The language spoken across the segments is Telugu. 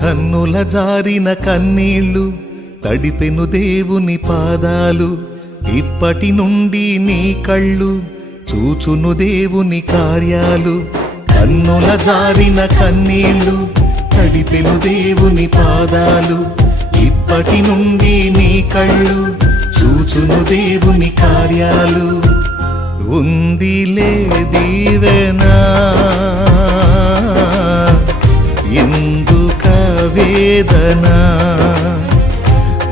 కన్నుల జారిన కన్నీళ్లు తడిపెను దేవుని పాదాలు, ఇప్పటి నుండి నీ కళ్ళు చూచును దేవుని కార్యాలు. కన్నుల జారిన కన్నీళ్లు తడిపెను దేవుని పాదాలు, ఇప్పటి నుండి నీ కళ్ళు చూచును దేవుని కార్యాలు. ఉందిలే దీవెనా ఎందుక వేదన,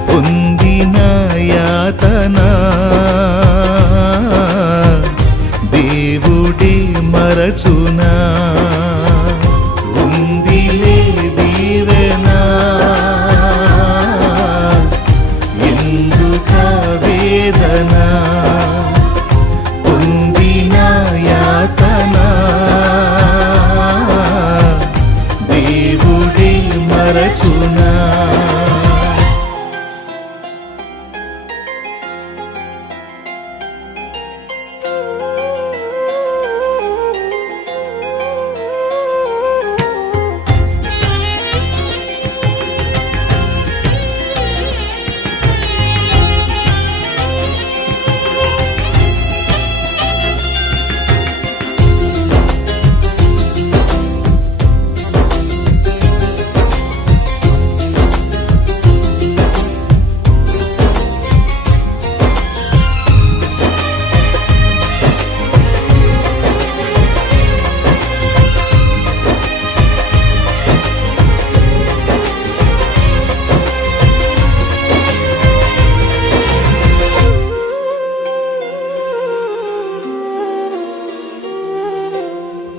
పొందిన యాతన దేవుడే మరచునా. ఉందిలే దీవెనా ఎందుక వేదన, పొందిన యాతన దేవుడే మరచునా.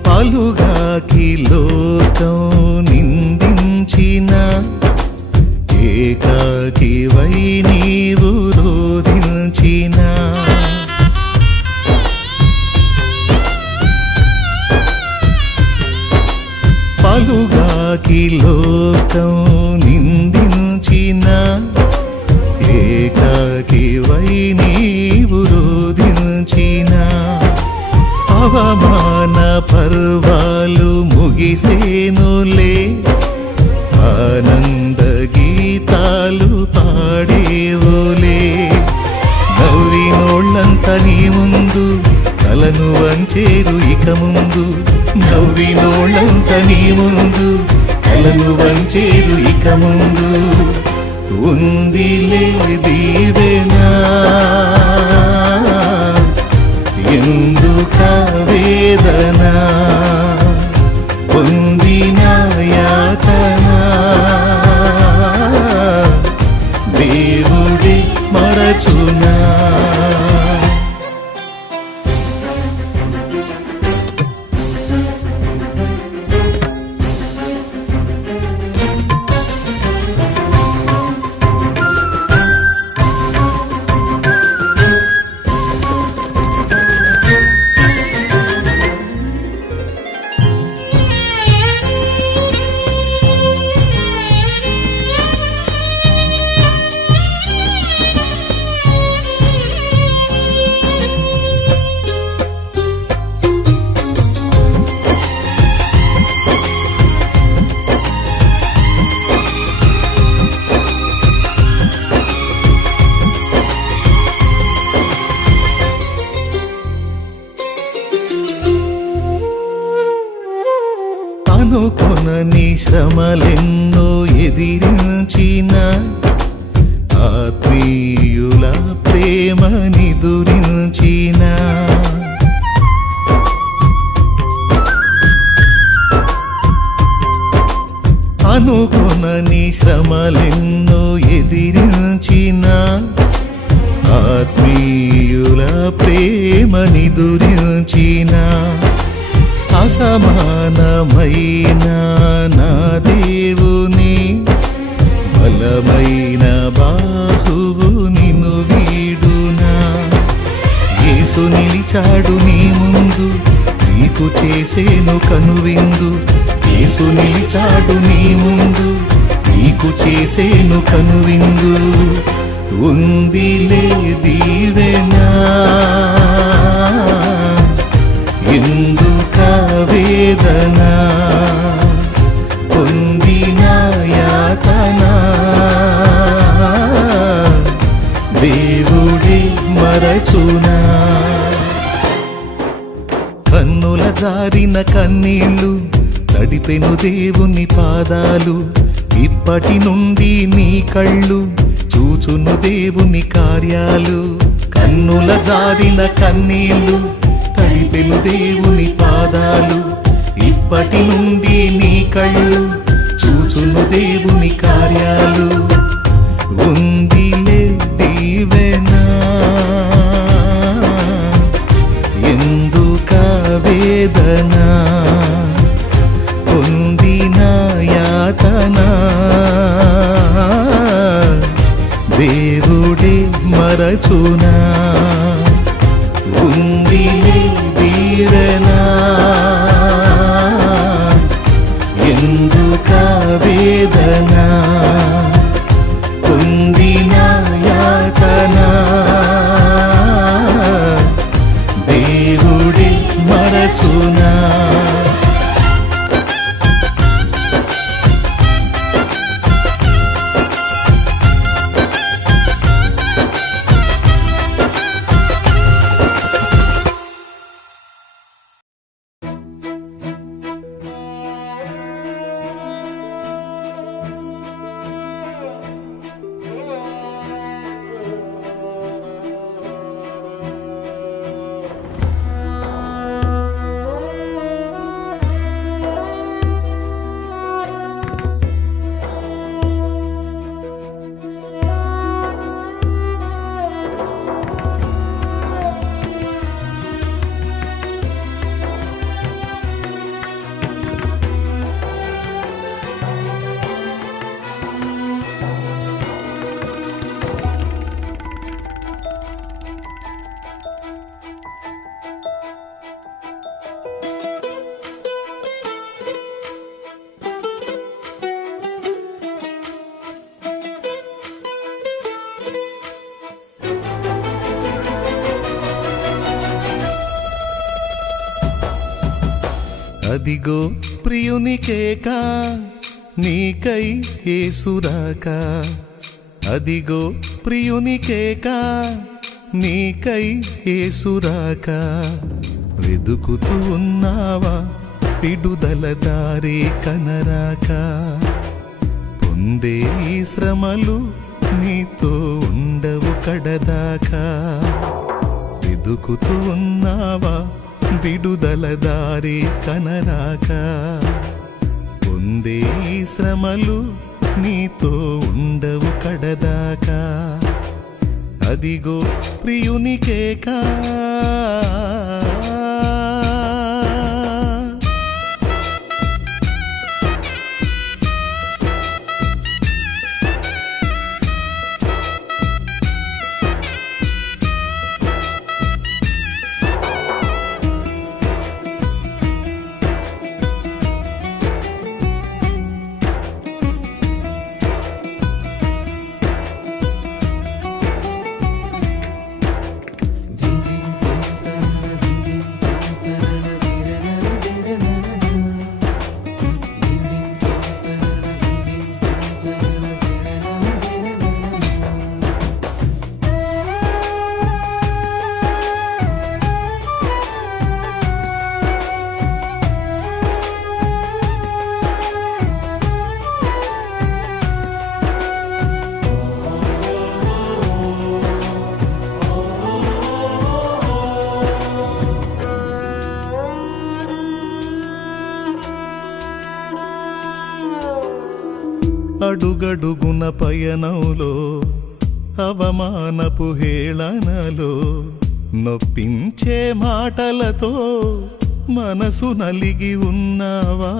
పాలుగాకి లోకం నిందించిన, ఏకాకివై నీవు రోధించిన. పాలుగాకి లోకం నిందించిన, ఏకాకివై నీవు రోధించిన. అవమాన పర్వాలు ముగిసేనులే, ఆనంద గీతాలు పాడేవులే. నవ్వినోళ్ళంత నీ ముందు తలను వంచేరు ఇక ముందు, నవ్వినోళ్ళంత నీ ముందు తలను వంచేరు ఇక ముందు. ఉందిలే దీవెనా ఎందుక వేదన, పొందిన యాతన దేవుడే మరచునా. అనుకొనని శ్రమలెన్నో ఎదిరించిన, ఆత్మీయుల ప్రేమ నిదురించిన. అనుకొనని శ్రమలెన్నో ఎదిరించిన, ఆత్మీయుల ప్రేమ నిదురించిన. అసమానమైన నా దేవుని బలమైన బాహువు నిన్ను వీడునా. యేసు నిలిచాడు నీ ముందు, నీకు చేసేను కనువిందు. యేసు నిలిచాడు నీ ముందు, నీకు చేసేను కనువిందు. ఉందిలే దీవెనా ఎందుక వేదన, పొందిన ఇప్పటి నుండి నీ కళ్ళు చూచును దేవుని కార్యాలు, కన్నుల జారిన కన్నీళ్లు తడిపెను దేవుని పాదాలు. ఇప్పటి నుండి నీ కళ్ళు చూచును దేవుని కార్యాలు, ఉందిలే దీవెనా ఎందుక వేదన, పొందిన యాతన దేవుడే మరచునా. ఉందిలే దీవెనా ఎందుక వేదన, పొందిన యాతన దేవుడే మరచునా. అదిగో ప్రియునికేక నీకై యేసురాక, అదిగో ప్రియునికేక నీకై యేసురాక. వెదుకుతూ ఉన్నావా విడుదల దారి కనరాక, పొందే ఈ శ్రమలు నీతో ఉండవు కడదాకా. వెదుకుతూ ఉన్నావా విడుదల దారి కనరాక, పొందే ఈ శ్రమలు నీతో ఉండవు కడదాకా. అదిగో ప్రియునికేక అడుగడుగున పయనంలో అవమానపు హేళనలో నొప్పించే మాటలతో మనసు నలిగి ఉన్నావా.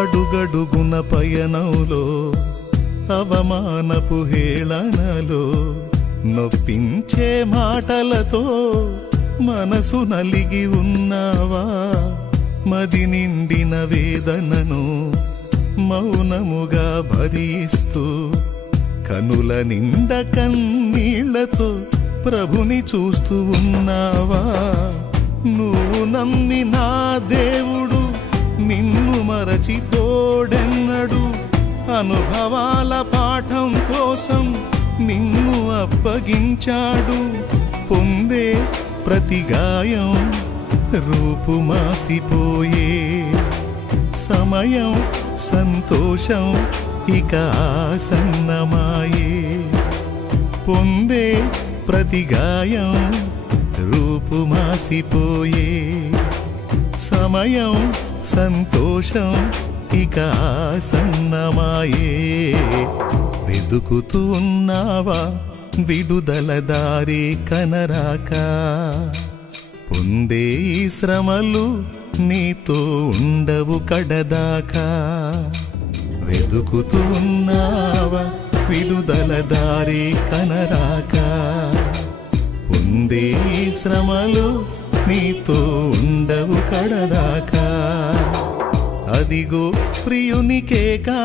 అడుగడుగున పయనంలో అవమానపు హేళనలో నొప్పించే మాటలతో మనసు నలిగి ఉన్నావా. మది నిండిన వేదనను మౌనముగా భరిస్తూ కనుల నిండ కన్నీళ్లతో ప్రభుని చూస్తూ ఉన్నావా. నువ్వు నమ్మిన దేవుడు నిన్ను మరచిపోడెన్నడు, అనుభవాల పాఠం కోసం నిన్ను అప్పగించాడు. పొందే ప్రతి గాయం రూపుమాసిపోయే సమయం సంతోషం ఇక ఆసన్నమాయే. పొందే ప్రతి గాయం రూపుమాసిపోయే సమయం సంతోషం ఇక ఆసన్నమాయే. వెదుకుతూ ఉన్నావా విడుదల దారి కనరాక? పొందే ఈ శ్రమలు నీతో ఉండవు కడదాకా. వెదుకుతూ ఉన్నావా విడుదల దారి కనరాక? పొందే ఈ శ్రమలు నీతో ఉండవు కడదాకా. అదిగో ప్రియునికేకా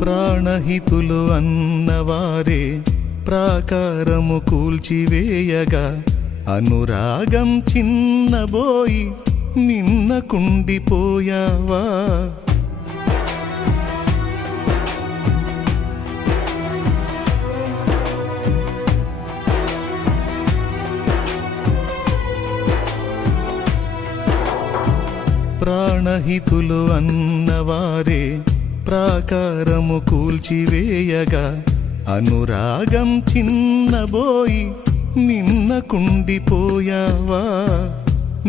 ప్రాణహితులు అన్నవారే ప్రాకారము కూల్చివేయగా అనురాగం చిన్నబోయి నిన్న కుండిపోయావా? ప్రాణహితులు అన్నవారే ప్రాకారము కూల్చివేయగా అనురాగం చిన్నబోయి నిన్న కుండిపోయావా?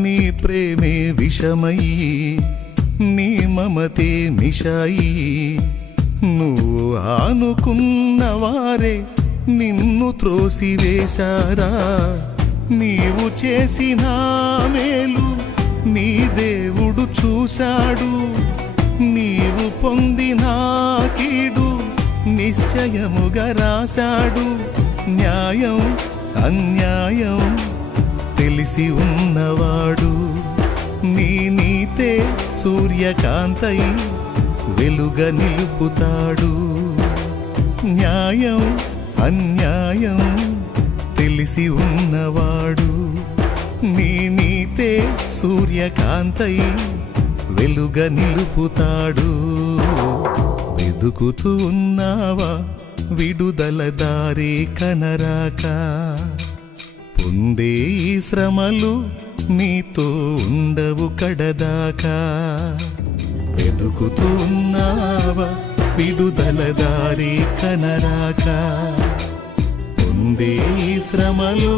నీ ప్రేమే విషమయ్యి నీ మమతే మిషాయి. నువ్వు ఆనుకున్నవారే నిన్ను త్రోసివేశారా? నీవు చేసిన మేలు నీ దేవుడు చూశాడు. నీవు పొందిన కీడు నిశ్చయముగా రాశాడు. న్యాయం అన్యాయం తెలిసి ఉన్నవాడు నీ నీతే సూర్యకాంతై వెలుగ నిలుపుతాడు. న్యాయం అన్యాయం తెలిసి ఉన్నవాడు నీ నీతే సూర్యకాంతై వెలుగ నిలుపుతాడు. వెదుకుతూ ఉన్నావా విడుదల దారి కనరాక? పొందే ఈ శ్రమలు నీతో ఉండవు కడదాకా. వెదుకుతూ ఉన్నావా విడుదల దారి కనరాక? పొందే ఈ శ్రమలు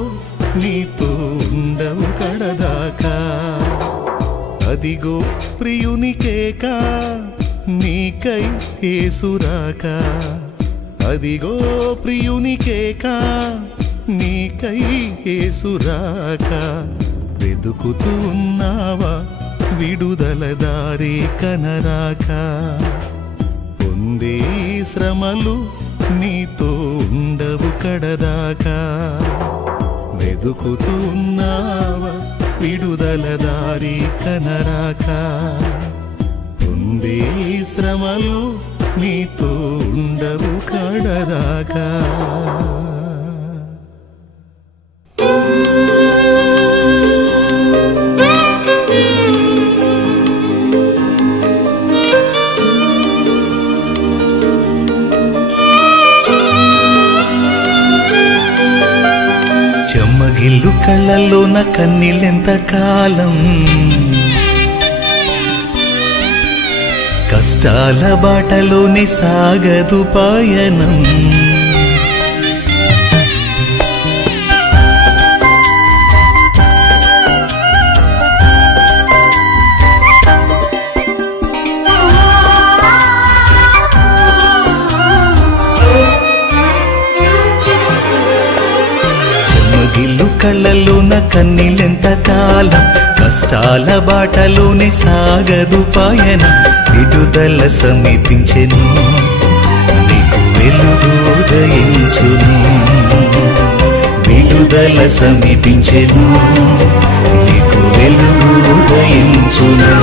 నీతో ఉండవు కడదాకా. అదిగో ప్రియునికేకా నీకై యేసురాక. అదిగో ప్రియునికేకా నీకై యేసురాక. వెదుకుతూ ఉన్నావా విడుదల దారి కనరాక? పొందే శ్రమలు నీతో ఉండవు కడదాకా. వెదుకుతూ ఉన్నావా విడుదల దారి కనరాక? పొందే శ్రమలు నీతో ఉండవు కడదాకా. చెమ్మగిల్లు కళ్ళల్లోన కన్నీళ్ళెంత కాలం, కష్టాల బాటలోనే సాగదు పయనం. కన్నీళ్ళెంత కాలం, కష్టాల బాటలోనే సాగదు పయనం. విడుదల సమీపించెను, నీకు వెలుగు ఉదయించును. విడుదల సమీపించెను, నీకు వెలుగు ఉదయించును.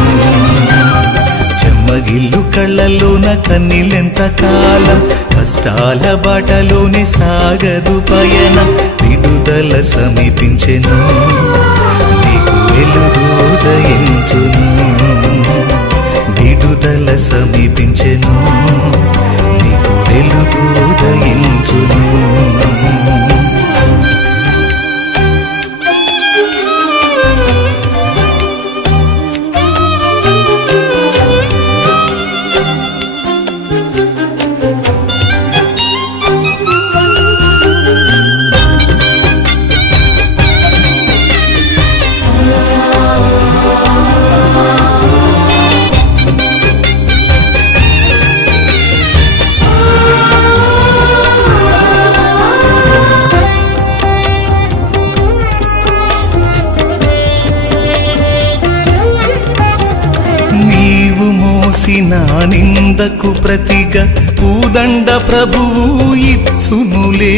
చెమ్మగిల్లు కళ్ళలోన కన్నీళ్ళెంత కాలం, కష్టాల బాటలోనే సాగదు పయనం. విడుదల సమీపించెను, నీకు వెలుగు ఉదయించును. విడుదల సమీపించెను, నీకు వెలుగు ఉదయించును. నా నిందకు ప్రతిగా పూదండ ప్రభువు ఇచ్చునులే.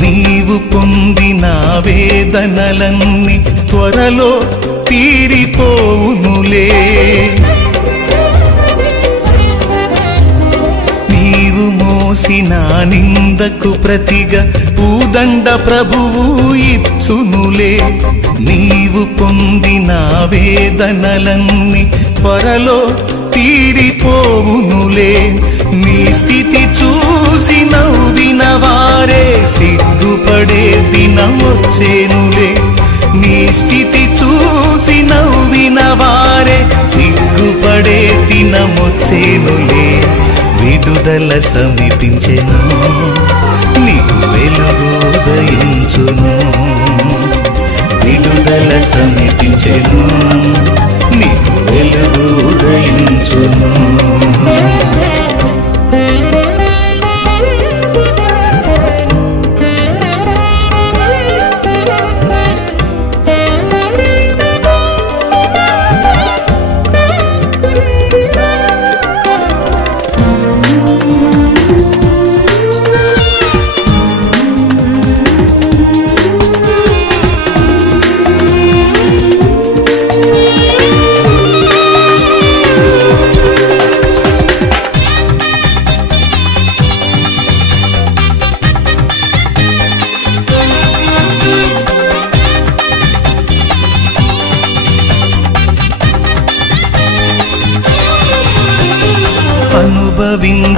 నీవు పొందిన వేదనలన్నీ త్వరలో తీరిపోవునులే. నీవు మోసిన నిందకు ప్రతిగా పూదండ ప్రభువు ఇచ్చునులే. నీవు పొందిన వేదనలన్నీ త్వరలో తీరిపోవునులే. నీ స్థితి చూసి నవ్విన వారే సిగ్గుపడే దినమొచ్చేనులే. నీ స్థితి చూసి నవ్విన వారే సిగ్గుపడే దినమొచ్చేనులే. విడుదల సమీపించెను, నీకు వెలుగు ఉదయించును. విడుదల సమీపించెను, నీకు వెలుగు ఉదయించును.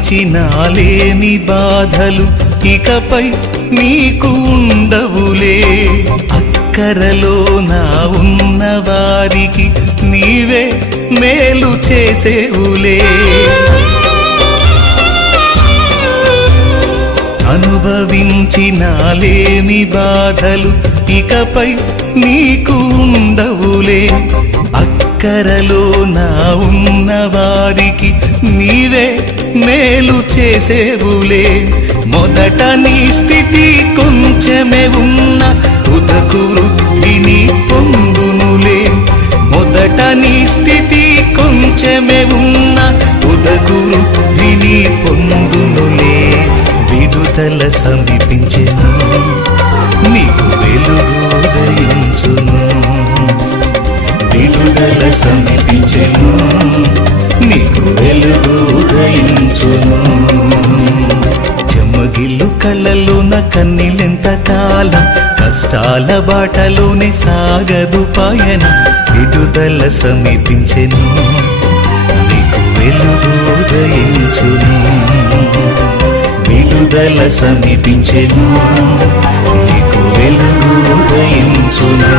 అనుభవించినాలేమి బాధలు ఇకపై నీకు ఉండవులే. అక్కరలో నా ఉన్న వారికి నీవే మేలు చేసేవులే. అనుభవించినాలేమి బాధలు ఇకపై నీకు ఉండవులే. అక్కరలో నా ఉన్న వారికి నీవే మేలు చేసేవులే. మొదట నీ స్థితి కొంచెమే ఉన్న తుదకు వృద్ధిని పొందునులే. మొదట నీ స్థితి కొంచెమే ఉన్న తుదకు వృద్ధిని పొందునులే. విడుదల సమీపించెను, నీకు వెలుగు ఉదయించును. విడుదల సమీపించెను, నీకు వెలుగు ఉదయించును. చెమ్మగిల్లు కళ్ళలోన కన్నీళ్ళెంత కాలం, కష్టాల బాటలోనే సాగదు పయనం. విడుదల సమీపించెను, నీకు వెలుగు ఉదయించును. విడుదల సమీపించెను, నీకు వెలుగు ఉదయించును.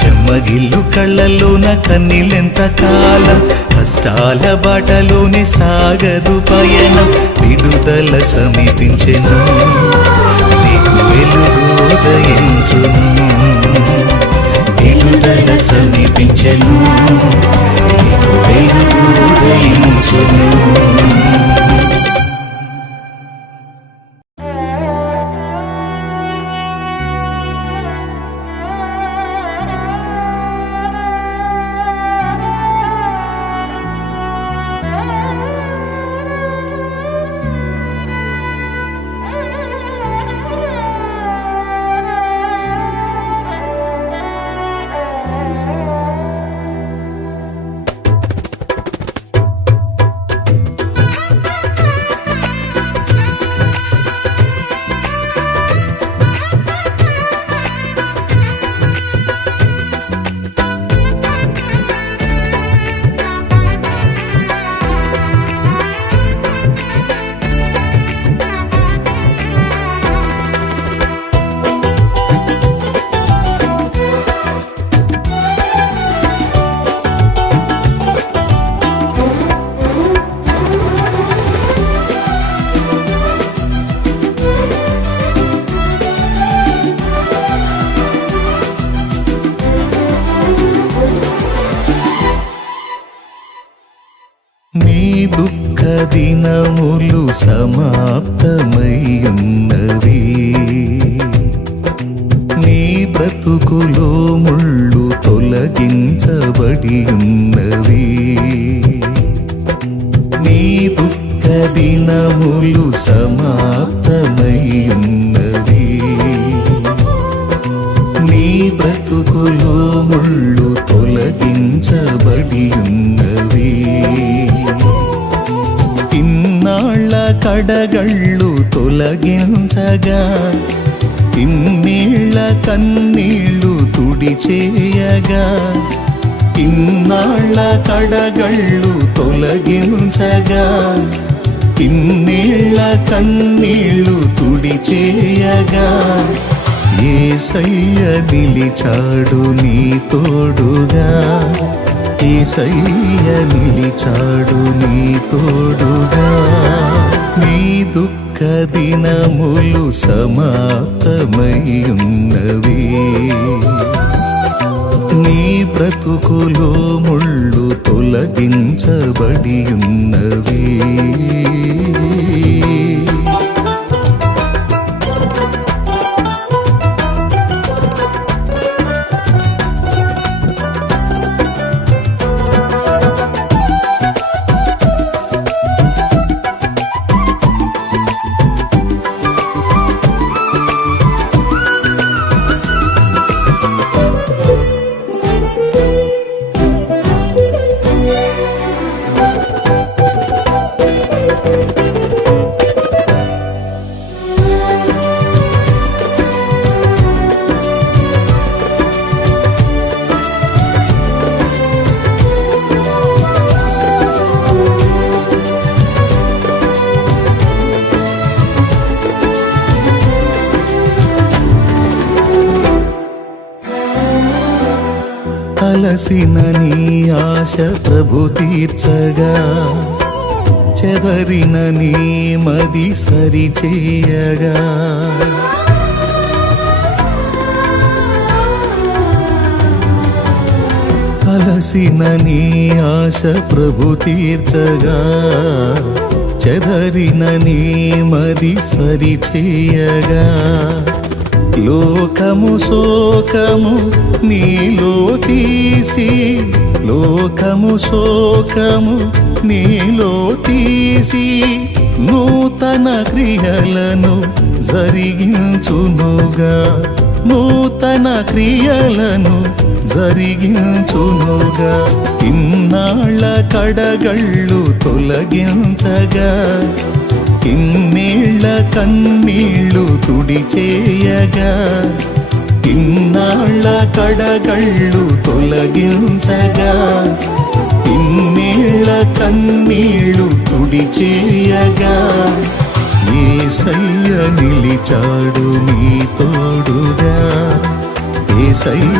చెమ్మగిల్లు కళ్ళలోన కన్నీళ్ళెంత కాలం, కష్టాల బాటలోనే సాగదు పయనం. విడుదల సమీపించెను, నీకు వెలుగు ఉదయించును. విడుదల సమీపించెను, నీకు వెలుగు ఉదయించును. దుఃఖ దినములు సమాప్తమయ్యున్నవి నీ బ్రతుకులో ముళ్ళు తొలగించబడి ఉన్నవి నీ దుఃఖ దినములు సమాప్తమయ్యున్నవి నీ బ్రతుకులో ముళ్ళు తొలగించబడి ఉన్నవి ఇన్నాళ్ళ కడగళ్ళు తొలగించగా ఇన్నేళ్ల కన్నీళ్ళు తుడిచేయగా ఇన్నాళ్ళ కడగళ్ళు తొలగించగా ఇన్నేళ్ల కన్నీళ్ళు తుడిచేయగా యేసయ్య నిలిచాడు నీ తోడుగా యేసయ్య నిలిచాడు నీ తోడుగా నీ దుఃఖ దినములు సమాప్తమయ్యున్నవి నీ బ్రతుకులో ముళ్ళు తొలగించబడి ఉన్నవి అలసిన నీ ఆశ ప్రభు తీర్చగా చెదరిన నీ మది సరిచేయగా అలసిన నీ ఆశ ప్రభు తీర్చగా చెదరిన నీ మది సరిచేయగా లోకము శోకము నీలో తీసి లోకము శోకము నీలో తీసి నూతన క్రియలను జరిగించునుగా నూతన క్రియలను జరిగించునుగా ఇన్నాళ్ళ కడగళ్ళు తొలగించగా ఇన్నేళ్ల కన్నీళ్ళు తుడిచేయగా ఇన్నాళ్ళ కడగళ్ళు తొలగించగా ఇన్నేళ్ల కన్నీళ్ళు తుడిచేయగా యేసయ్య నిలిచాడు నీ తోడుగా యేసయ్య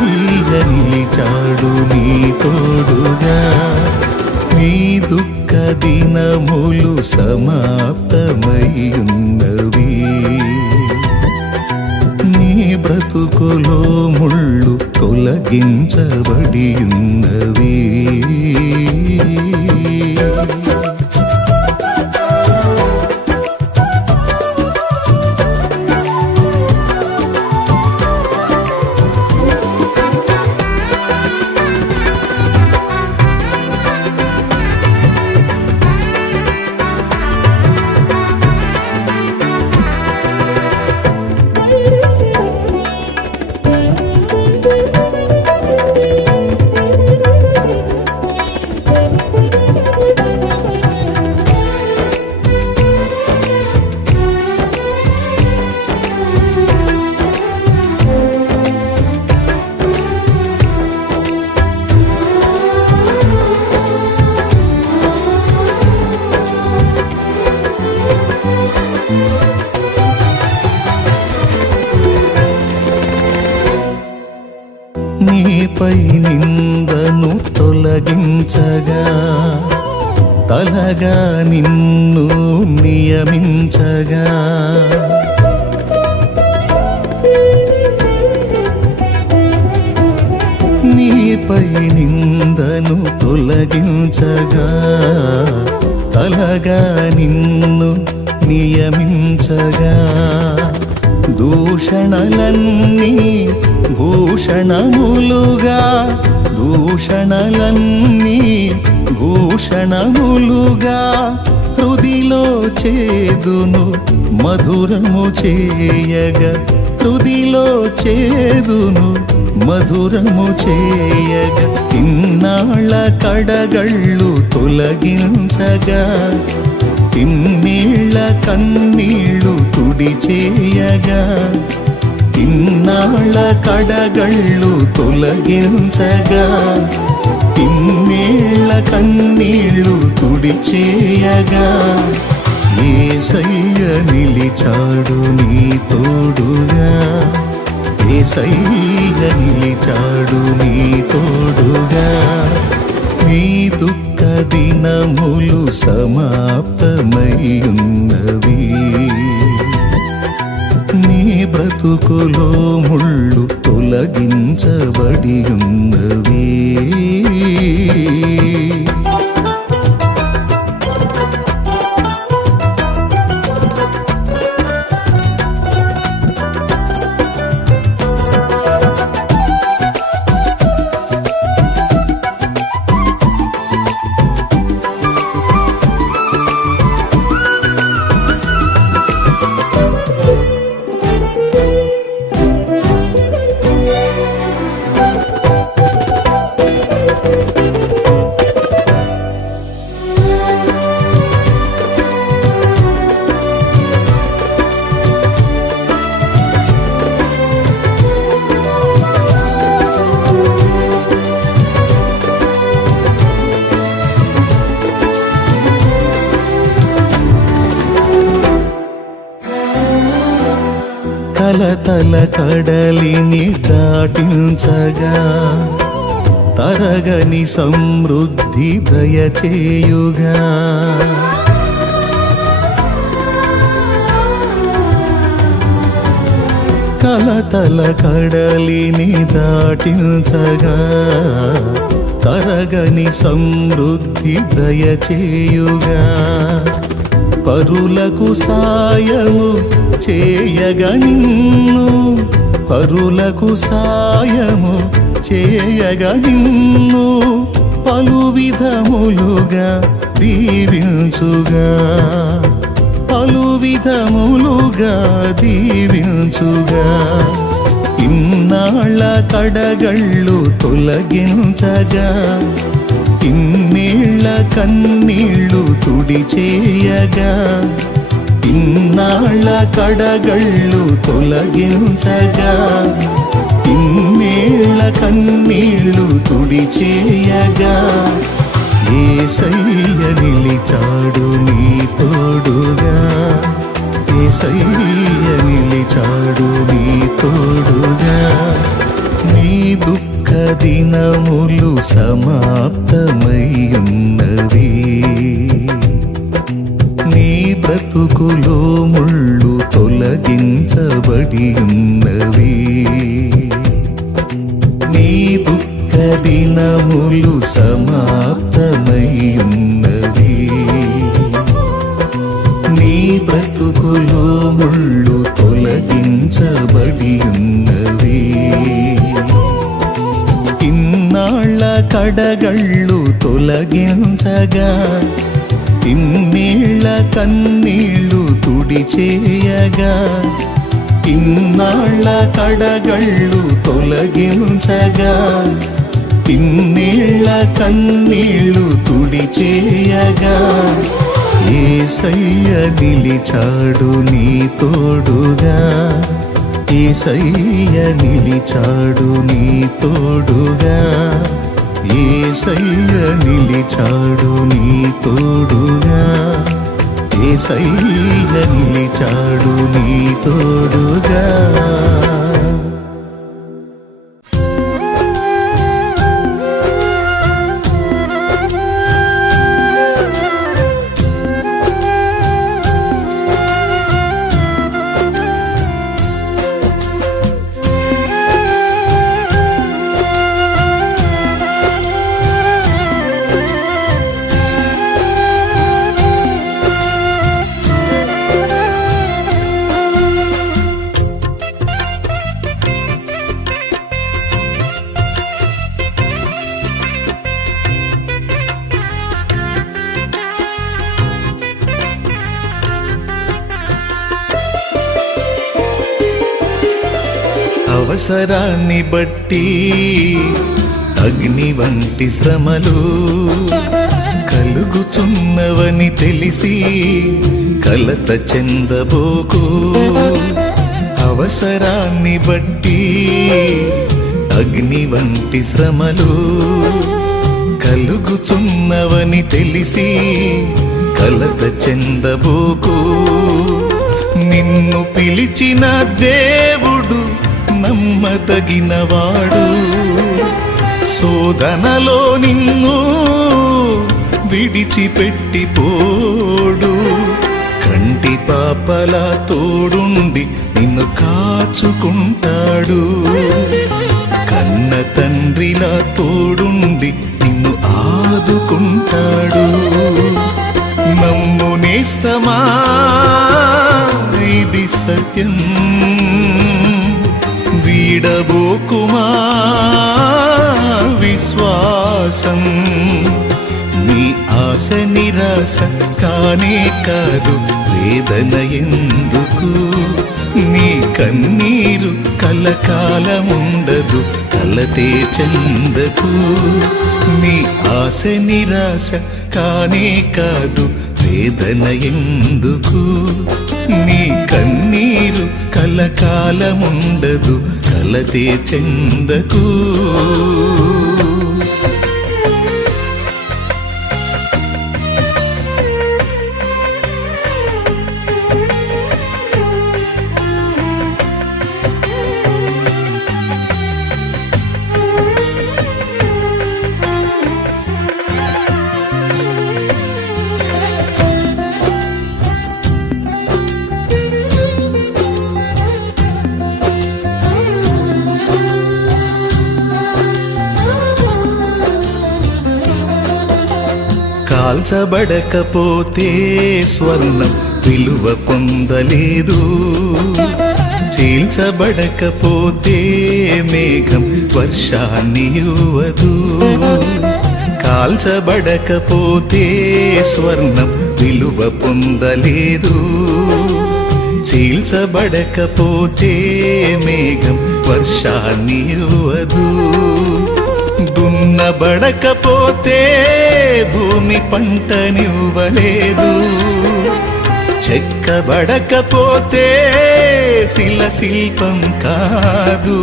నిలిచాడు నీ తోడుగా నీ దుఃఖ దినములు సమాప్తమయ్యున్నవి నీ బ్రతుకులో ముళ్ళు తొలగించబడి ఉన్నవి నీపై నిందను తొలగించగా తలగా నిన్ను నియమించగా నీపై నిందను తొలగించగా తలగా నిన్ను నియమించగా దూషణలన్నీ భూషణములుగా దూషణలన్నీ భూషణములుగా హృదిలో చేదును మధురము చేయగా హృదిలో చేదును మధురము చేయగా ఇన్నాళ్ళ కడగళ్ళు తొలగించగా ఇన్నేళ్ల కన్నీళ్ళు తుడిచేయగా ఇన్నాళ్ళ కడగళ్ళు తొలగించగా ఇన్నేళ్ల కన్నీళ్ళు తుడిచేయగా యేసయ్య నిలిచాడు నీ తోడుగా యేసయ్య నిలిచాడు నీ తోడుగా నీ దుఃఖ దినములు సమాప్తమయ్యున్నవి నీ బ్రతుకులో ముళ్ళు తొలగించబడి ఉన్నవి కలతల కడలిని దాటించగా తరగని సమృద్ధి దయచేయుగా కలతల కడలిని దాటించగా తరగని సమృద్ధి దయచేయుగా పరులకు సాయము చేయగా నిన్ను పరులకు సాయము చేయగా నిన్ను పలు విధములుగా దీవించుగా పలు విధములుగా దీవించుగా ఇన్నాళ్ళ కడగళ్ళు తొలగించగా ఇన్నేళ్ల కన్నీళ్ళు తుడిచేయగా ఇన్నాళ్ళ కడగళ్ళు తొలగించగా ఇన్నేళ్ల కన్నీళ్ళు తుడిచేయగా యేసయ్య నిలిచాడు నీ తోడుగా యేసయ్య నిలిచాడు నీ తోడుగా నీ దుఃఖ దినములు సమాప్తమయ్యున్నవి నీ బ్రతుకులో ముళ్ళు తొలగించబడి ఉన్నవి నీ దుఃఖ దినములు సమాప్తమయ్యున్నవి నీ బ్రతుకులో ముళ్ళు తొలగించబడి ఉన్నవి ఇన్నాళ్ళ కడగళ్ళు తొలగించగా ఇన్నేళ్ల కన్నీళ్ళు తుడిచేయగా ఇన్నాళ్ళ కడగళ్ళు తొలగించగా ఇన్నేళ్ల కన్నీళ్ళు తుడిచేయగా యేసయ్య నిలిచాడు నీ తోడుగా యేసయ్య నిలిచాడు నీ తోడుగా యేసయ్య నిలిచాడు నీ తోడుగా యేసయ్య నిలిచాడు నీ తోడుగా అవసరాన్ని బట్టి అగ్ని వంటి శ్రమలు కలుగుచున్నవని తెలిసి కలత చెందబోకు. అవసరాన్ని బట్టి అగ్ని వంటి శ్రమలు కలుగుచున్నవని తెలిసి కలత చెందబోకు. నిన్ను పిలిచిన దేవుడు నమ్మదగినవాడు. శోధనలో నిన్ను విడిచిపెట్టిపోడు. కంటి పాపలా తోడుండి నిన్ను కాచుకుంటాడు. కన్న తండ్రిలా తోడుండి నిన్ను ఆదుకుంటాడు. నమ్ము నేస్తమా, ఇది సత్యం. వీడబోకుమా విశ్వాసం. నీ ఆశ నిరాశ కానే కాదు, వేదన ఎందుకు? నీ కన్నీరు కలకాలముండదు, కలతే చెందకు. నీ ఆశ నిరాశ కానే కాదు, వేదన ఎందుకు? నీ కన్నీరు కలకాలముండదు, కలతే చెందకు. కాల్చబడకపోతే స్వర్ణం విలువ పొందలేదు. చీల్చబడకపోతే మేఘం వర్షాన్ని ఇవ్వదు. కాల్చబడకపోతే స్వర్ణం విలువ పొందలేదు. చీల్చబడకపోతే మేఘం వర్షాన్ని ఇవ్వదు. దున్నబడకపోతే భూమి పంటనివ్వలేదు. చెక్కబడకపోతే శిల శిల్పం కాదు.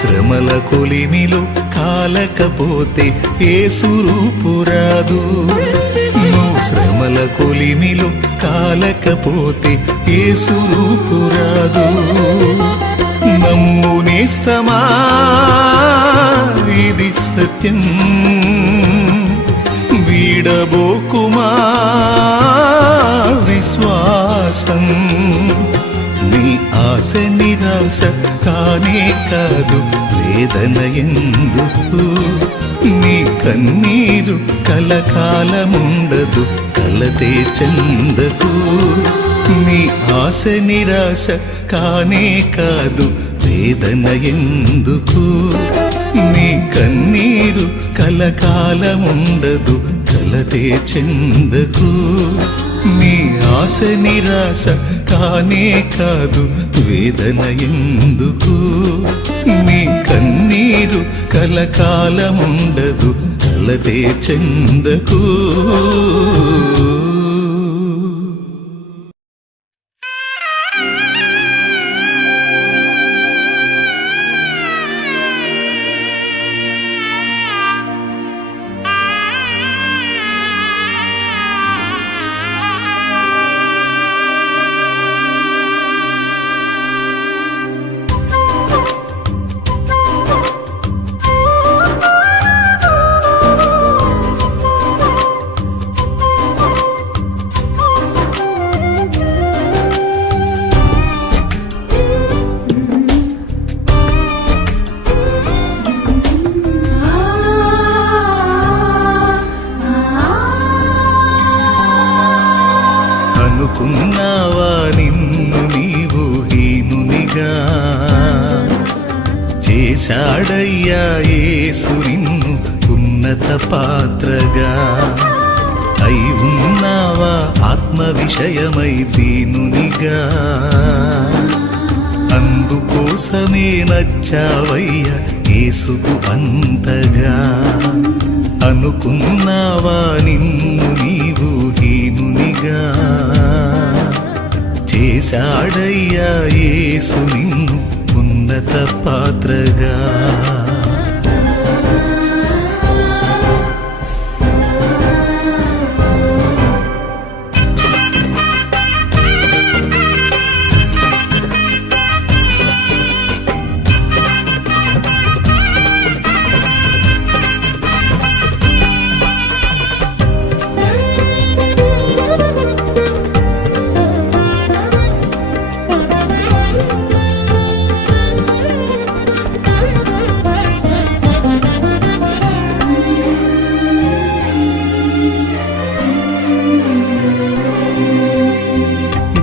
శ్రమల కొలిమిలో కాలకపోతే యేసు రూపు రాదు. నువ్వు శ్రమల కొలిమిలో కాలకపోతే యేసు రూపు రాదు. నమ్ము నేస్తమా, ఇది సత్యం. వీడబోకుమా విశ్వాసం. నీ ఆశ నిరాశ కానే కాదు, వేదన ఎందుకు? నీ కన్నీరు కలకాలముండదు, కలతే చెందకు. నీ ఆశ నిరాశ కానే కాదు, వేదన ఎందుకు? నీ కన్నీరు కలకాలముండదు, కలతే చెందకు. నీ ఆశ నిరాశ కానే కాదు, వేదన ఎందుకు? నీ కన్నీరు కలకాలముండదు, కలతే చెందకు. అనుకున్నావా నిన్ను నీవు హీనునిగా? చేశాడయ్యా యేసు నిన్ను ఉన్నత పాత్రగా. అయి ఉన్నావా ఆత్మ విషయమై దీనునిగా? అందుకోసమే నచ్చావయ్య యేసుకు అంతగా. అనుకున్నావా నిన్ను నీవు హీనునిగా, చేశాడయ్యా యేసు నిన్ను ఉన్నత పాత్రగా.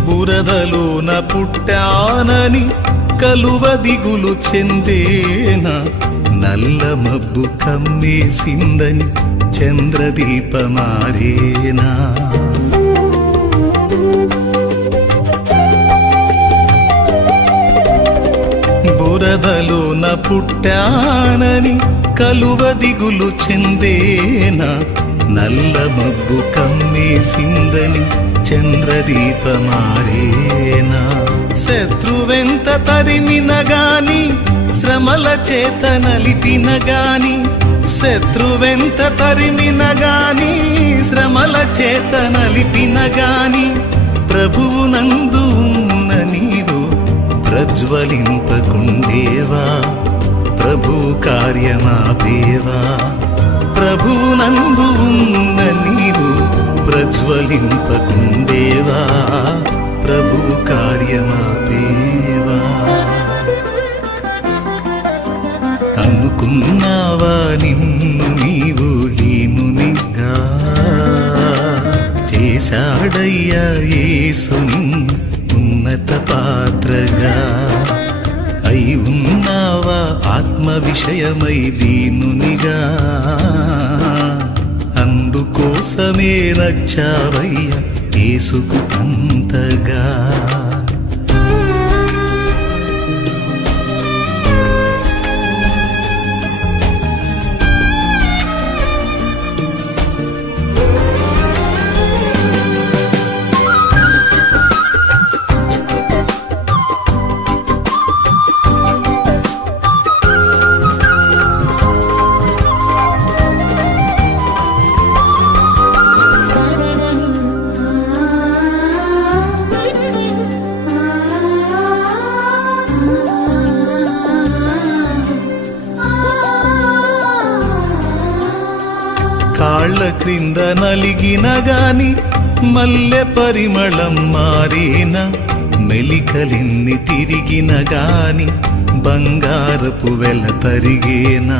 బురదలోన పుట్టానని కలువ దిగులు చెందేనా, నల్ల మబ్బు కమ్మేసిందని చంద్రదీపమారేనా. బురదలోన పుట్టానని కలువ దిగులు చెందేనా, నల్ల మబ్బు కమ్మేసిందని చంద్రదీపమారేనా. శత్రువెంత తరిమినగాని శ్రమల చేత నలిపినగాని, శత్రువెంత తరిమినగాని శ్రమల చేత నలిపినగాని, ప్రభువునందు ఉన్న నీవు ప్రజ్వలింపకుండేవా, ప్రభు కార్యమాపేవా. ప్రభువునందు ఉన్న నీవు ప్రజ్వలింపకుండేవా, ప్రభు కార్యమాపేవా. అనుకున్నావా నిన్ను నీవు హీనునిగా, చేశాడయ్యా యేసు నిన్ను ఉన్నత పాత్రగా. అయి ఉన్నావా ఆత్మ విషయమై దీనునిగా, అందుకోసమే నచ్చావయ్య యేసుకు అంతగా. కాళ్ళ క్రింద నలిగిన గాని మల్లె పరిమళం మారేన, మెలికలిన్ని తిరిగిన గాని బంగారపు వెల తరిగేనా.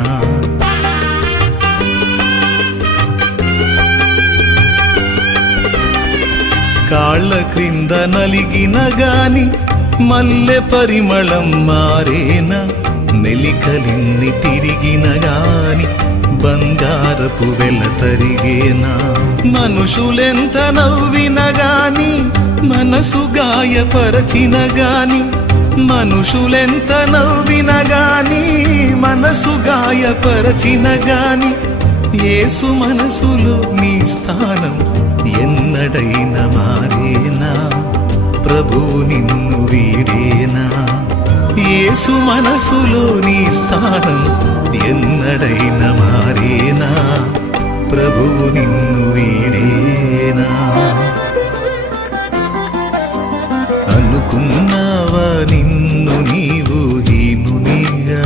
కాళ్ళ క్రింద నలిగిన గాని మల్లె పరిమళం మారేన, మెలికలిన్ని తిరిగిన గాని బంగారపు వెల తరిగేనా. మనుషులెంత నవ్విన గాని మనసు గాయపరచిన గాని, మనుషులెంత నవ్విన గాని మనసు గాయపరచిన గాని, యేసు మనసులో నీ స్థానం ఎన్నడైనా మారేనా, ప్రభువు నిన్ను వీడేనా. యేసు మనసులో నీ స్థానం ఎన్నడైనా మారేనా, ప్రభువు నిన్ను వీడేనా. అనుకున్నావా నిన్ను నీవు హీనునిగా,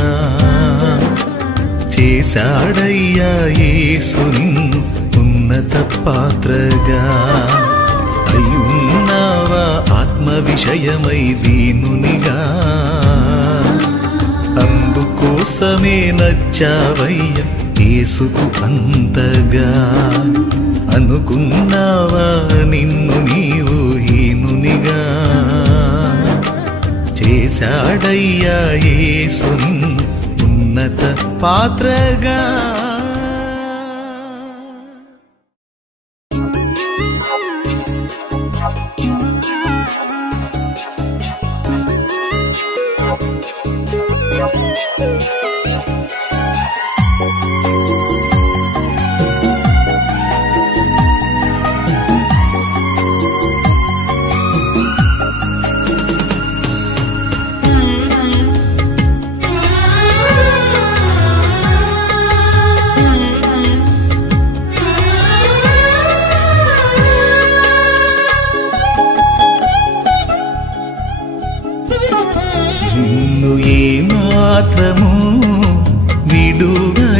చేశాడయ్యా యేసు నిన్ను ఉన్నత పాత్రగా. అయి ఉన్నావా ఆత్మ విషయమై దీనునిగా, అందుకోసమే నచ్చావయ్య యేసుకు అంతగా. అనుకున్నావా నిన్ను నీవు హీనునిగా, చేశాడయ్యా యేసు నిన్ను ఉన్నత పాత్రగా.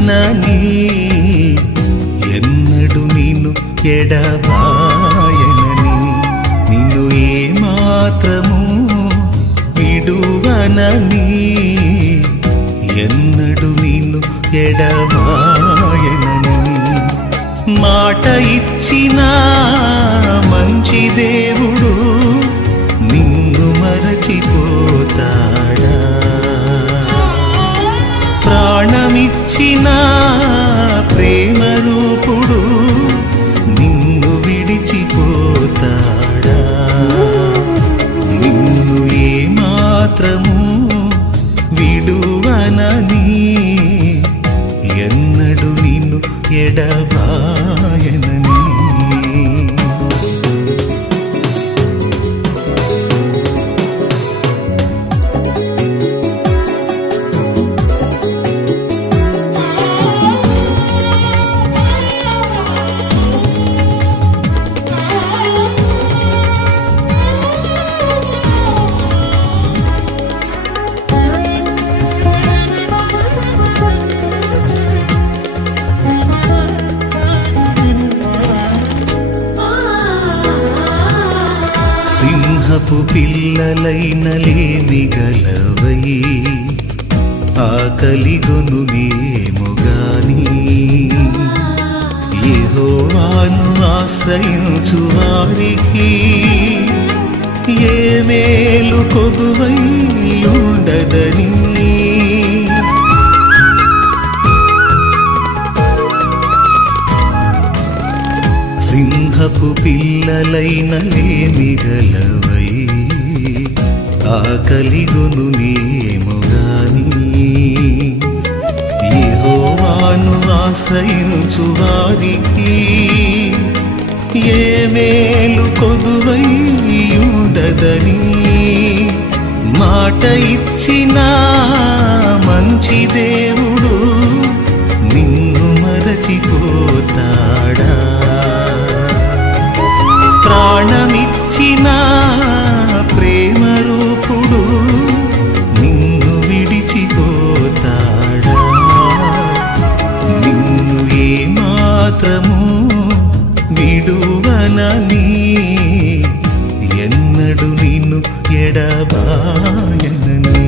విడువనని ఎన్నడు నిన్ను ఎడబాయనని నిన్ను ఏమాత్రము విడువనని ఎన్నడు నిన్ను ఎడబాయనని మాట ఇచ్చిన మంచి దేవుడు నిన్ను మరచిపోతాడా ప్రాణమిచ్చిన ప్రేమ రూపుడు నిన్ను విడిచిపోతాడా నిన్ను ఏమాత్రము విడువనని ఎన్నడు నిన్ను ఎడబాయనని సింహపు పిల్లలైన లేమిగలవై ఆకలిగొను నేముగాని యెహోవాను ఆశ్రయించు వారికి ఏ మేలు కొదువై ఉండదని సింహపు పిల్లలైన లేమిగలవై ఆకలిగొను నేముగాని యెహోవాను ఆశ్రయించు వారికి ఏ మేలు కొదువై ఉండదని మాట ఇచ్చిన మంచి దేవుడు నిన్ను మరచిపోతాడా ప్రాణమిచ్చిన ప్రేమ రూపుడు నిన్ను విడిచిపోతాడా నిన్ను ఏమాత్రము విడువనని ఎన్నడు నిన్ను ఎడబాయనని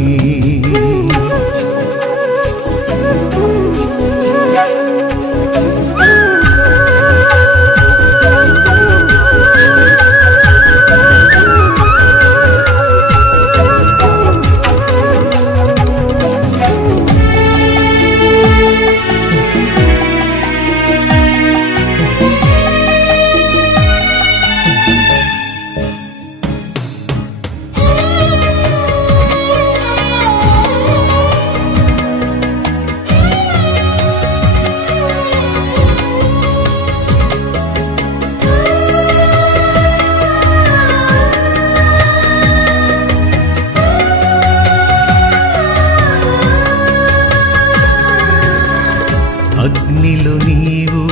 అగ్నిలో నీవు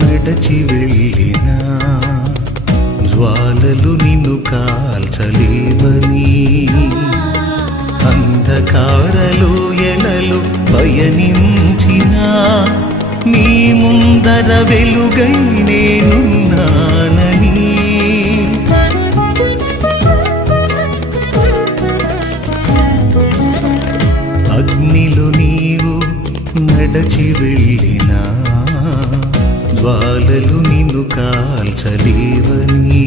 నడచి వెళ్ళినా జ్వాలలు నిన్ను కాల్చలేవని అంధకారలోయలలో పయనించినా నీ ముందర వెలుగై నేనున్నానని అగ్నిలో నీవు నడచి వెళ్ళినా జ్వాలలు నిన్ను కాల్చలేవని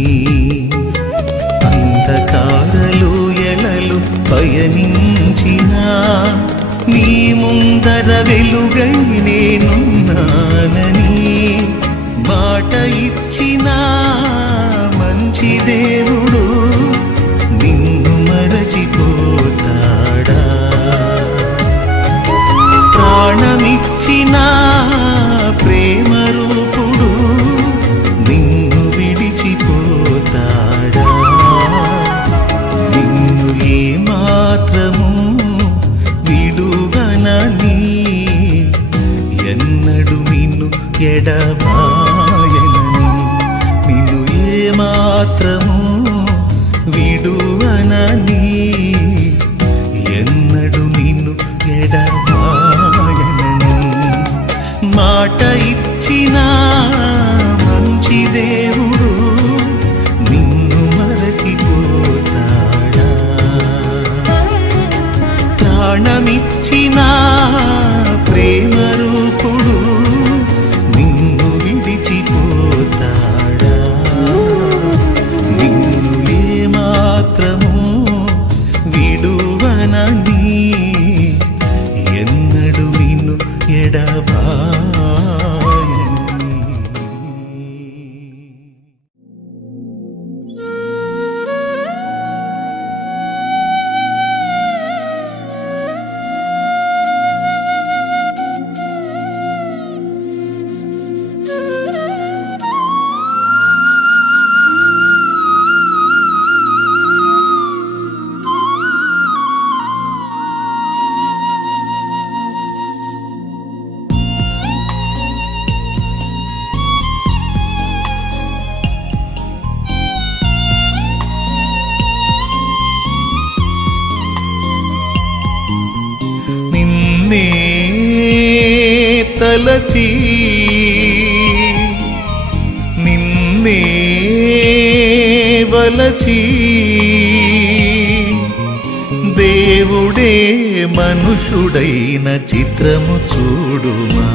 అంధకారలోయలలో పయనించినా నీ ముందర వెలుగై నేనున్నానని మాట ఇచ్చిన మంచి దేవుడు నిన్ను మరచిపోతాడా ప్రాణమిచ్చిన ప్రేమ రూపుడు నిన్ను విడిచిపోతాడా నిన్ను ఏమాత్రము విడువనని ఎన్నడు నిన్ను ఎడబాయనని నిన్ను ఏమాత్రము విడువనని ఎన్నడు నిన్ను ఎడబాయనని నిన్నే తలచి నిన్నే వలచి దేవుడే మనుషుడైన చిత్రము చూడుమా,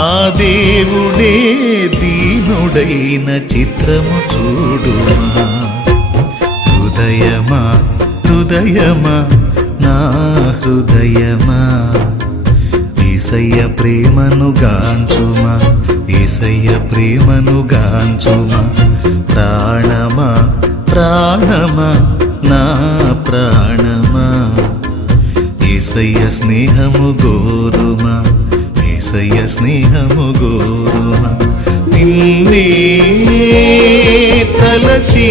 ఆ దేవుడే దీనుడైన చిత్రము చూడుమా. హృదయమా హృదయమా నా హృదయమా, యేసయ్య ప్రేమను గాంచుమా, యేసయ్య ప్రేమను గాంచుమా. ప్రాణమా ప్రాణమా నా ప్రాణమా, యేసయ్య స్నేహము గోరుమా, యేసయ్య స్నేహము గోరుమా. నిన్నే తలచి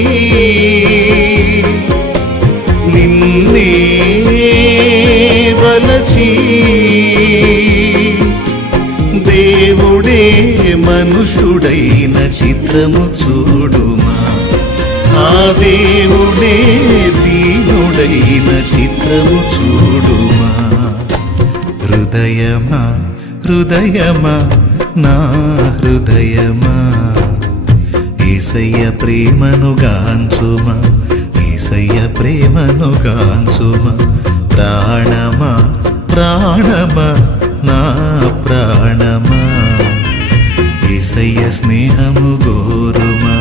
నిన్నే వలచి దేవుడే మనుషుడైన చిత్రము చూడుమా, ఆ దేవుడే దీనుడైన చిత్రము చూడుమా. హృదయమా హృదయమా నా హృదయమా, యేసయ్య ప్రేమను గాంచుమా, యేసయ్య ప్రేమను గాంచుమా. ప్రాణమా ప్రాణమా నా ప్రాణమా, యేసయ్య స్నేహము గోరుమా,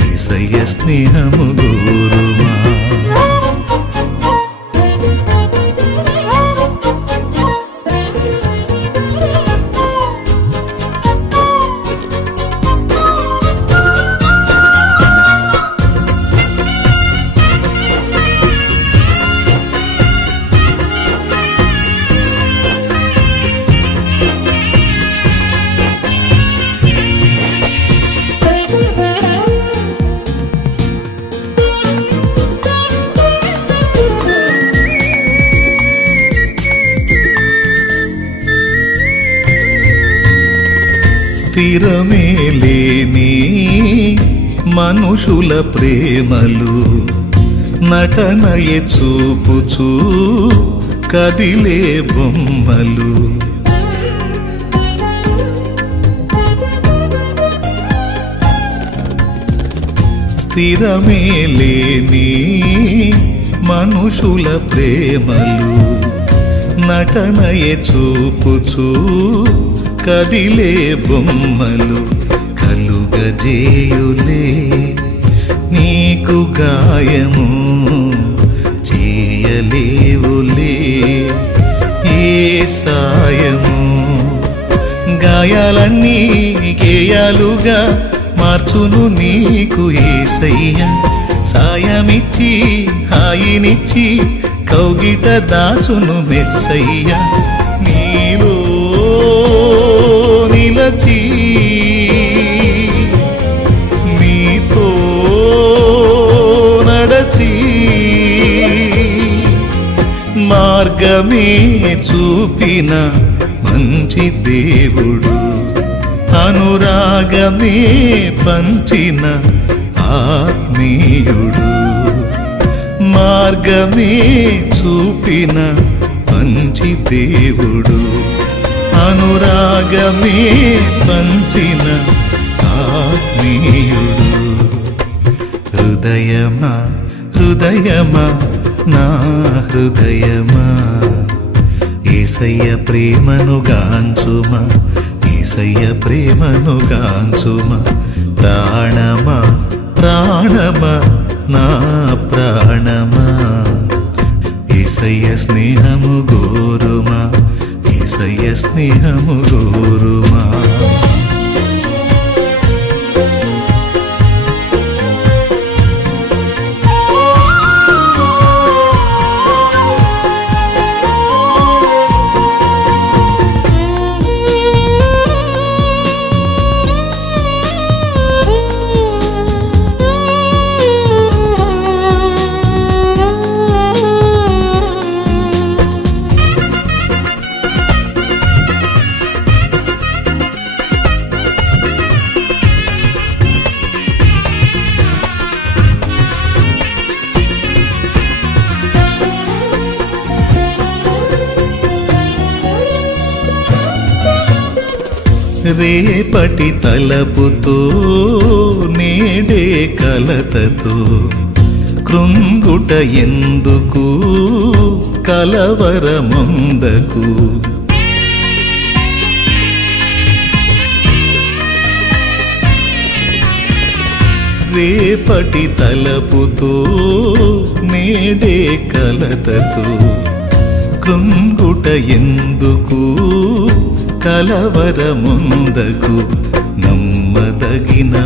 యేసయ్య స్నేహము గోరుమా. స్థిరమే లేని మనుషుల ప్రేమలు నటనయే చూపుచూ కదిలే బొమ్మలు. స్థిరమే లేని మనుషుల ప్రేమలు నటనయే చూపుచూ కదిలే బొమ్మలు. కలుగజేయులే నీకు గాయము చేయలేవులే ఏ సాయము. గాయాలన్నీ గేయాలుగా మార్చును నీకు యేసయ్య, సాయమిచ్చి హాయినిచ్చి కౌగిట దాచును మెస్సయ్య. నీలో నిలచి నీతో నడచి మార్గమే చూపిన మంచి దేవుడు, అనురాగమే పంచిన ఆత్మీయుడు. మార్గమే చూపిన మంచి దేవుడు, అనురాగమే పంచిన ఆత్మీయుడు. హృదయమా హృదయమా నా హృదయమా, యేసయ్య ప్రేమను గాంచుమా, యేసయ్య ప్రేమను గాంచుమా. ప్రాణమా ప్రాణమా నా ప్రాణమా, యేసయ్య స్నేహము గోరుమా, యేసయ్య స్నేహము గోరుమా. రేపటి తలపుతో నేడే కలతతో కృంగుట ఎందుకు కలవరముందకు. రేపటి తలపుతో నేడే కలతతో కృంగుట ఎందుకు కలవరముందకు. నమ్మదగినవాడు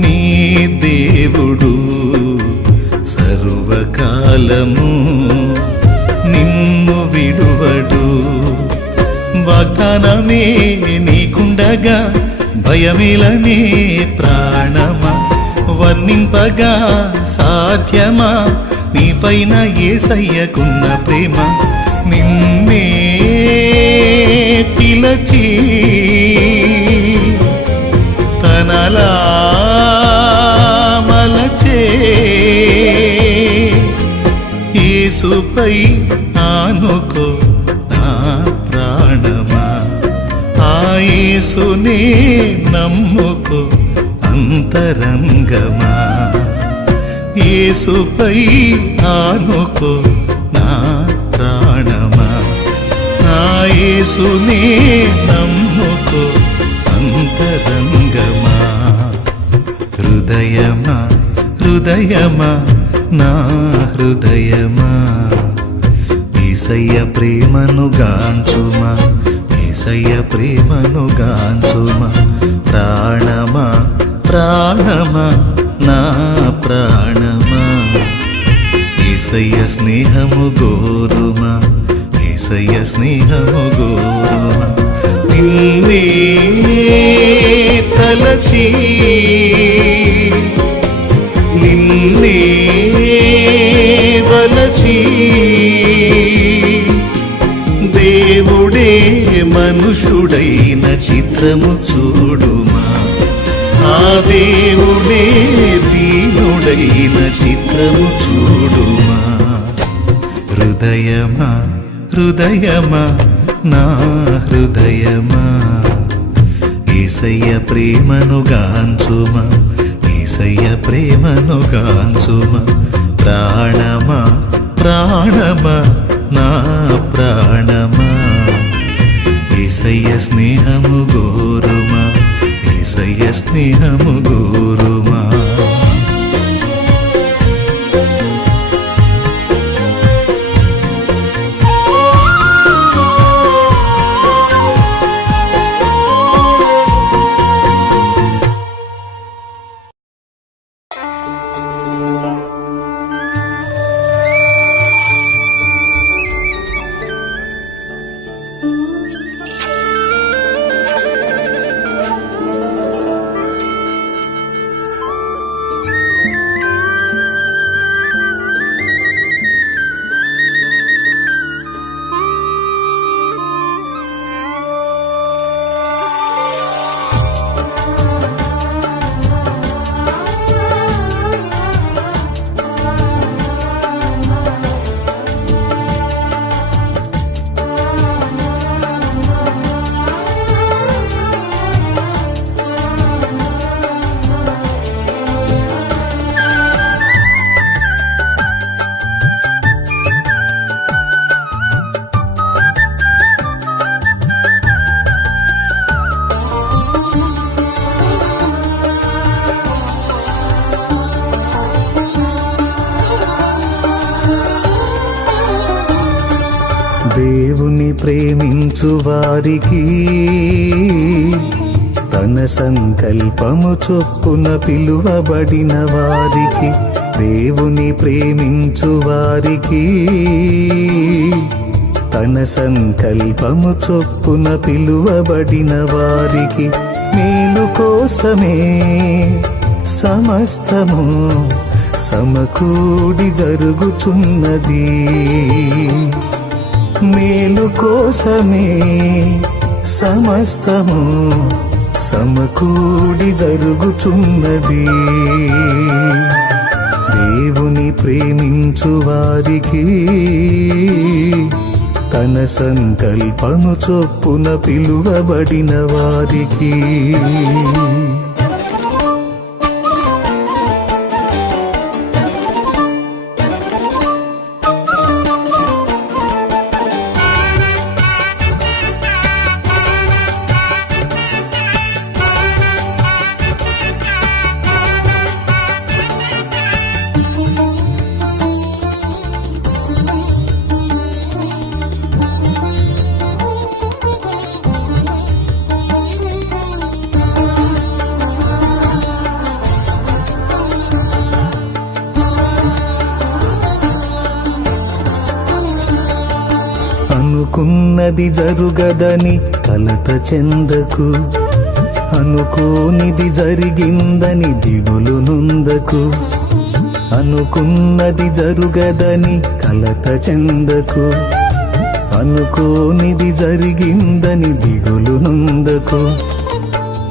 నీ దేవుడు సర్వకాలము నిన్ను విడువడు. వాగ్దానమే నీకుండగా భయమేలనే ప్రాణమా, వర్ణింపగా సాధ్యమా నీపైన యేసయ్యకున్న ప్రేమ. నిన్నే పిలచి తనలా మలచే యేసుపై ఆనుకో నా ప్రాణమా. ఆ యేసునే నమ్ముకో అంతరంగమా. యేసుపై ఆనుకో నా ప్రాణమా. ఆ యేసునే నమ్ముకో అంతరంగమా. హృదయమా హృదయమా నా హృదయమా, యేసయ్య ప్రేమను గాంచుమా, యేసయ్య ప్రేమను గాంచుమా. ప్రాణమా ప్రాణమా నా ప్రాణమా, యేసయ్య స్నేహము గోరుమా, యేసయ్య స్నేహము గోరుమా. నిన్నే తలచి నిన్నే వలచి దేవుడే మనుషుడైన చిత్రము చూడుమా. ఆ దేవుడే దీనుడైన చిత్రము చూడుమా. హృదయమా హృదయమా నా హృదయమా, యేసయ్య ప్రేమను గాంచుమా, యేసయ్య ప్రేమను గాంచుమా. ప్రాణమా ప్రాణమా నా ప్రాణమా, యేసయ్య స్నేహము గోరుమా, యేసయ్య స్నేహము గోరుమా. ప్రేమించు వారికి తన సంకల్పము చొప్పున పిలువబడిన వారికి, దేవుని ప్రేమించు వారికి తన సంకల్పము చొప్పున పిలువబడిన వారికి మేలు కోసమే సమస్తము సమకూడి జరుగుచున్నది. మేలు కోసమే సమస్తము సమకూడి జరుగుచున్నది. దేవుని ప్రేమించు వారికి తన సంకల్పము చొప్పున పిలువబడిన వారికి. అనుకున్నది జరుగదని కలత చెందకు, అనుకోనిది జరిగిందని దిగులు నొందకు. అనుకున్నది జరుగదని కలత చెందకు, అనుకోనిది జరిగిందని దిగులు నొందకు.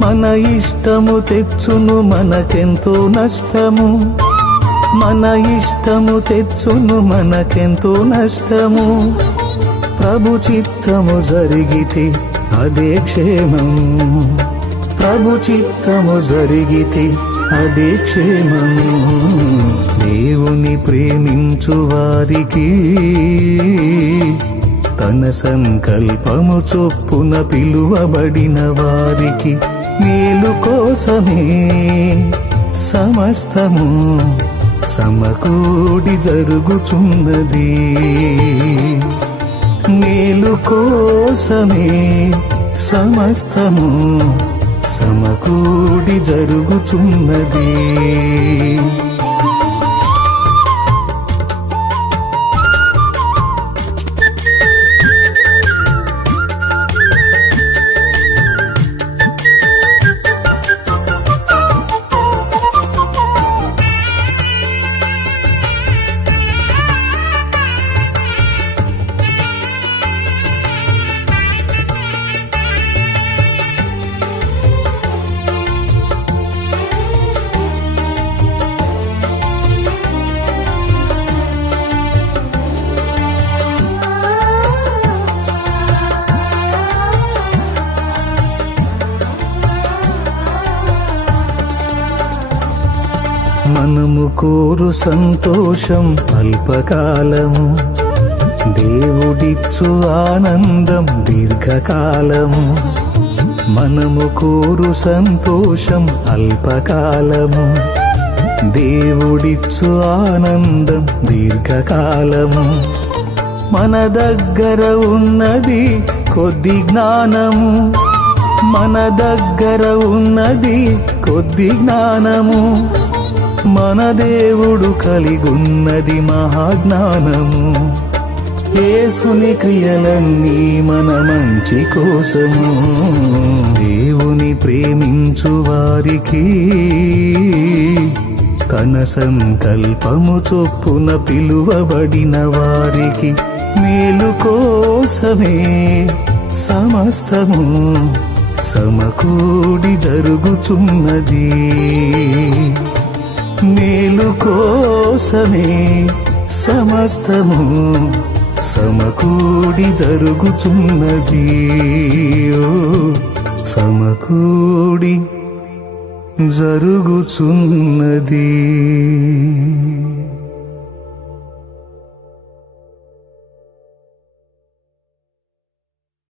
మన ఇష్టము తెచ్చును మనకెంతో నష్టము, మన ఇష్టము తెచ్చును మనకెంతో నష్టము. ప్రభు చిత్తము జరిగితే అదే క్షేమము, ప్రభు చిత్తము జరిగితే అదే క్షేమము. దేవుని ప్రేమించు వారికి తన సంకల్పము చొప్పున పిలువబడిన వారికి మేలు కోసమే సమస్తము సమకూడి జరుగుచున్నది. మేలు కోసమే సమస్తము సమకూడి జరుగుచున్నది. మనము కోరు సంతోషం అల్పకాలము, దేవుడిచ్చు ఆనందం దీర్ఘకాలము. మనము కోరు సంతోషం అల్పకాలము, దేవుడిచ్చు ఆనందం దీర్ఘకాలము. మన దగ్గర ఉన్నది కొద్ది జ్ఞానము, మన దగ్గర ఉన్నది కొద్ది జ్ఞానము. మన దేవుడు కలిగున్నది మహాజ్ఞానము. యేసుని క్రియలన్నీ మన మంచి కోసము. దేవుని ప్రేమించు వారికి తన సంకల్పము చొప్పున పిలువబడిన వారికి మేలు కోసమే సమస్తము సమకూడి జరుగుచున్నది. మేలు కోసమే సమస్తము సమకూడి జరుగుచున్నది. సమకూడి జరుగుచున్నది.